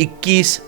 21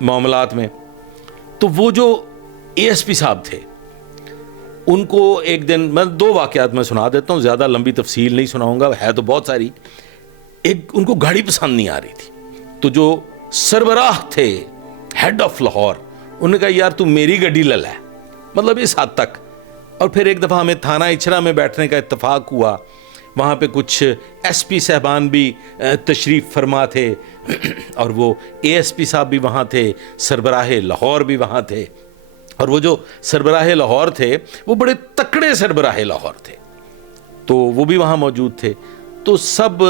معاملات میں. تو وہ جو ASP صاحب تھے ان کو ایک دن میں 2 واقعات میں سنا دیتا ہوں, زیادہ لمبی تفصیل نہیں سناؤں گا, ہے تو بہت ساری. ایک ان کو گاڑی پسند نہیں آ رہی تھی, تو جو سربراہ تھے ہیڈ آف لاہور انہوں نے کہا یار تو میری گاڑی لے لے, مطلب اس حد تک. اور پھر ایک دفعہ ہمیں تھانہ اچھرا میں بیٹھنے کا اتفاق ہوا, وہاں پہ کچھ SP صاحبان بھی تشریف فرما تھے اور وہ ASP صاحب بھی وہاں تھے, سربراہ لاہور بھی وہاں تھے. اور وہ جو سربراہ لاہور تھے وہ بڑے تکڑے سربراہ لاہور تھے, تو وہ بھی وہاں موجود تھے. تو سب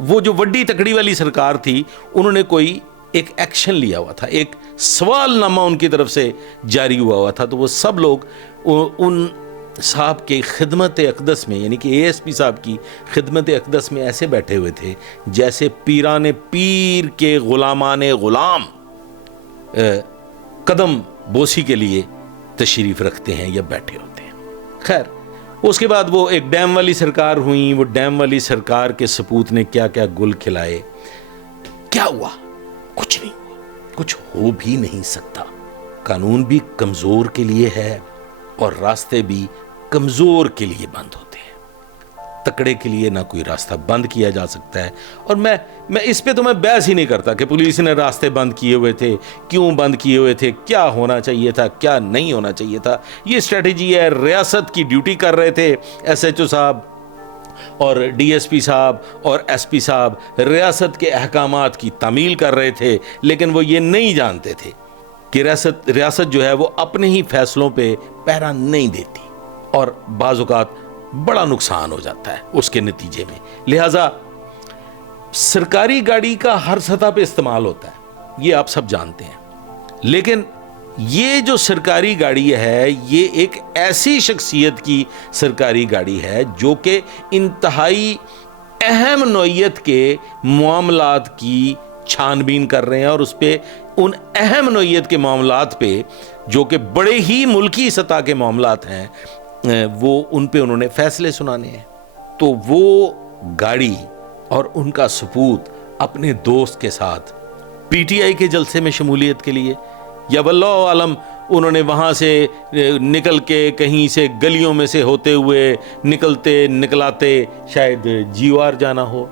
وہ جو وڈی تکڑی والی سرکار تھی انہوں نے کوئی ایک ایکشن لیا ہوا تھا, ایک سوال نامہ ان کی طرف سے جاری ہوا تھا. تو وہ سب لوگ ان صاحب کے خدمت اقدس میں, یعنی کہ ASP صاحب کی خدمت اقدس میں ایسے بیٹھے ہوئے تھے جیسے پیران پیر کے غلامان غلام قدم بوسی کے لیے تشریف رکھتے ہیں یا بیٹھے ہوتے ہیں. خیر, اس کے بعد وہ ایک ڈیم والی سرکار ہوئیں. وہ ڈیم والی سرکار کے سپوت نے کیا کیا گل کھلائے. کیا ہوا؟ کچھ نہیں ہوا, کچھ ہو بھی نہیں سکتا. قانون بھی کمزور کے لیے ہے اور راستے بھی کمزور کے لیے بند ہوتے ہیں. تکڑے کے لیے نہ کوئی راستہ بند کیا جا سکتا ہے. اور میں اس پہ تو میں بحث ہی نہیں کرتا کہ پولیس نے راستے بند کیے ہوئے تھے, کیوں بند کیے ہوئے تھے, کیا ہونا چاہیے تھا, کیا نہیں ہونا چاہیے تھا. یہ اسٹریٹجی ہے. ریاست کی ڈیوٹی کر رہے تھے SHO صاحب اور DSP صاحب اور SP صاحب, ریاست کے احکامات کی تعمیل کر رہے تھے, لیکن وہ یہ نہیں جانتے تھے کہ ریاست جو ہے وہ اپنے ہی فیصلوں پہ پہرا نہیں دیتی اور بعض اوقات بڑا نقصان ہو جاتا ہے اس کے نتیجے میں. لہٰذا سرکاری گاڑی کا ہر سطح پہ استعمال ہوتا ہے, یہ آپ سب جانتے ہیں. لیکن یہ جو سرکاری گاڑی ہے یہ ایک ایسی شخصیت کی سرکاری گاڑی ہے جو کہ انتہائی اہم نوعیت کے معاملات کی چھان بین کر رہے ہیں, اور اس پہ ان اہم نوعیت کے معاملات پہ جو کہ بڑے ہی ملکی سطح کے معاملات ہیں وہ ان پہ انہوں نے فیصلے سنانے ہیں. تو وہ گاڑی اور ان کا سپوت اپنے دوست کے ساتھ PTI کے جلسے میں شمولیت کے لیے, یا واللہ عالم انہوں نے وہاں سے نکل کے کہیں سے گلیوں میں سے ہوتے ہوئے نکلاتے شاید GOR جانا ہو,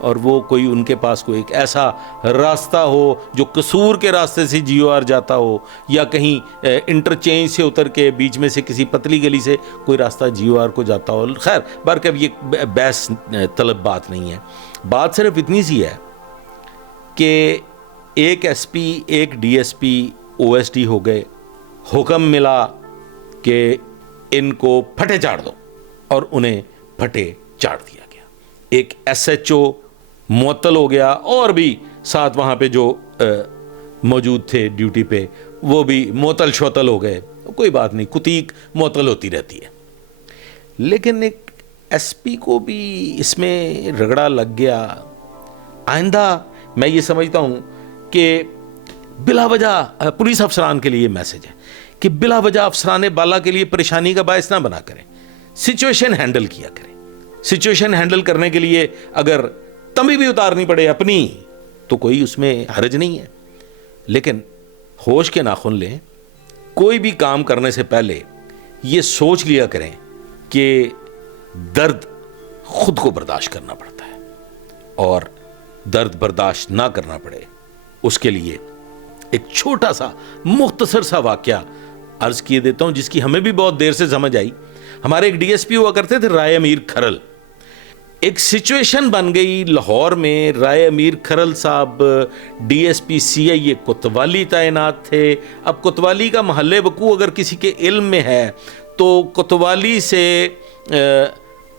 اور وہ کوئی ان کے پاس کوئی ایک ایسا راستہ ہو جو قصور کے راستے سے GOR جاتا ہو, یا کہیں انٹرچینج سے اتر کے بیچ میں سے کسی پتلی گلی سے کوئی راستہ GOR کو جاتا ہو. خیر برکب یہ بحث طلب بات نہیں ہے. بات صرف اتنی سی ہے کہ ایک SP ایک DSP OSD ہو گئے, حکم ملا کہ ان کو پھٹے چاڑ دو, اور انہیں پھٹے چاڑ دیا گیا. ایک SHO معطل ہو گیا, اور بھی ساتھ وہاں پہ جو موجود تھے ڈیوٹی پہ وہ بھی معطل شوطل ہو گئے. کوئی بات نہیں, کتیک معطل ہوتی رہتی ہے. لیکن ایک SP کو بھی اس میں رگڑا لگ گیا. آئندہ میں یہ سمجھتا ہوں کہ بلا وجہ پولیس افسران کے لیے میسج ہے کہ بلا وجہ افسران بالا کے لیے پریشانی کا باعث نہ بنا کریں, سچویشن ہینڈل کیا کریں. سچویشن ہینڈل کرنے کے لیے اگر تمبی بھی اتارنی پڑے اپنی تو کوئی اس میں حرج نہیں ہے, لیکن ہوش کے ناخن لیں. کوئی بھی کام کرنے سے پہلے یہ سوچ لیا کریں کہ درد خود کو برداشت کرنا پڑتا ہے, اور درد برداشت نہ کرنا پڑے اس کے لیے ایک چھوٹا سا مختصر سا واقعہ عرض کیے دیتا ہوں جس کی ہمیں بھی بہت دیر سے سمجھ آئی. ہمارے ایک DSP ہوا کرتے تھے رائے امیر کھرل. ایک سچویشن بن گئی لاہور میں, رائے امیر کھرل صاحب DSP CIA کوتوالی تعینات تھے. اب کوتوالی کا محل وقوع اگر کسی کے علم میں ہے تو کوتوالی سے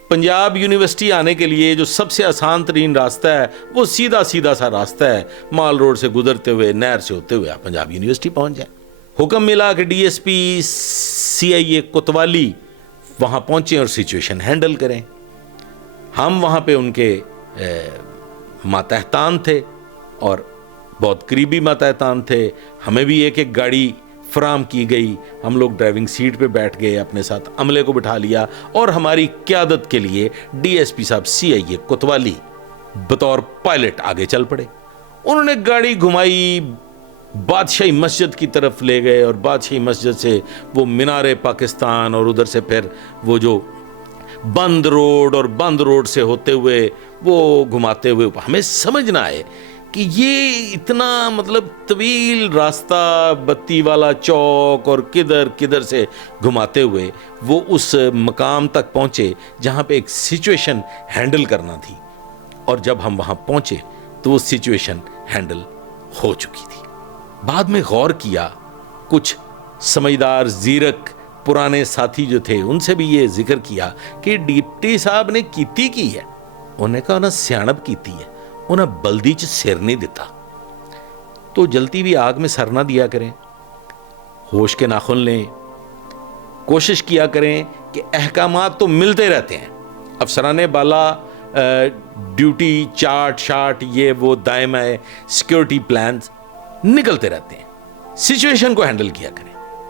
پنجاب یونیورسٹی آنے کے لیے جو سب سے آسان ترین راستہ ہے وہ سیدھا سا راستہ ہے, مال روڈ سے گزرتے ہوئے نہر سے ہوتے ہوئے آپ پنجاب یونیورسٹی پہنچ جائیں. حکم ملا کہ DSP CIA کوتوالی وہاں پہنچیں اور سچویشن ہینڈل کریں. ہم وہاں پہ ان کے ماتحتان تھے اور بہت قریبی ماتحتان تھے. ہمیں بھی ایک ایک گاڑی فراہم کی گئی. ہم لوگ ڈرائیونگ سیٹ پہ بیٹھ گئے, اپنے ساتھ عملے کو بٹھا لیا, اور ہماری قیادت کے لیے DSP صاحب CIA کوتوالی بطور پائلٹ آگے چل پڑے. انہوں نے گاڑی گھمائی، بادشاہی مسجد کی طرف لے گئے، اور بادشاہی مسجد سے وہ مینار پاکستان، اور ادھر سے پھر وہ جو بند روڈ، اور بند روڈ سے ہوتے ہوئے وہ گھماتے ہوئے ہمیں سمجھنا ہے کہ یہ اتنا مطلب طویل راستہ، بتی والا چوک، اور کدھر کدھر سے گھماتے ہوئے وہ اس مقام تک پہنچے جہاں پہ ایک سچویشن ہینڈل کرنا تھی، اور جب ہم وہاں پہنچے تو وہ سچویشن ہینڈل ہو چکی تھی۔ بعد میں غور کیا، کچھ سمجھدار زیرک پرانے ساتھی جو تھے ان سے بھی یہ ذکر کیا کہ ڈپٹی صاحب نے کیتی کی ہے، انہوں نے کہا انہیں سیانب کیتی ہے، انہیں بلدی چ سر نہیں دیتا۔ تو جلتی بھی آگ میں سر نہ دیا کریں، ہوش کے ناخن لیں، کوشش کیا کریں کہ احکامات تو ملتے رہتے ہیں، افسران بالا ڈیوٹی چارٹ شارٹ یہ وہ دائم ہے، سیکیورٹی پلانز نکلتے رہتے ہیں، سچویشن کو ہینڈل کیا کریں۔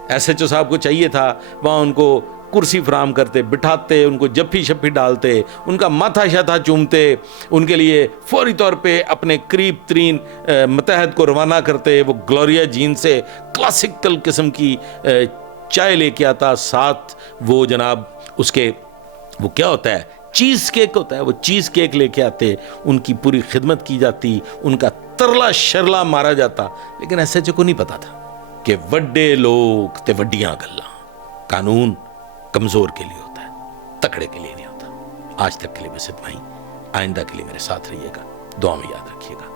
ایس ایچ او صاحب کو چاہیے تھا وہاں ان کو کرسی فراہم کرتے، بٹھاتے، ان کو جفی شفی ڈالتے، ان کا ماتھا شاتھا چومتے، ان کے لیے فوری طور پہ اپنے قریب ترین متحد کو روانہ کرتے، وہ گلوریا جین سے کلاسیکل قسم کی چائے لے کے آتا، ساتھ وہ جناب اس کے وہ کیا ہوتا ہے، چیز کیک ہوتا ہے، وہ چیز کیک لے کے آتے، ان کی پوری خدمت کی جاتی، ان کا ترلا شرلا مارا جاتا۔ لیکن ایس ایچ او کو نہیں پتا تھا کہ وڈے لوگ تے وڈیاں گلاں، قانون کمزور کے لیے ہوتا ہے، تکڑے کے لیے نہیں ہوتا۔ آج تک کے لیے بس اتنا ہی، آئندہ کے لیے میرے ساتھ رہیے گا، دعا میں یاد رکھیے گا۔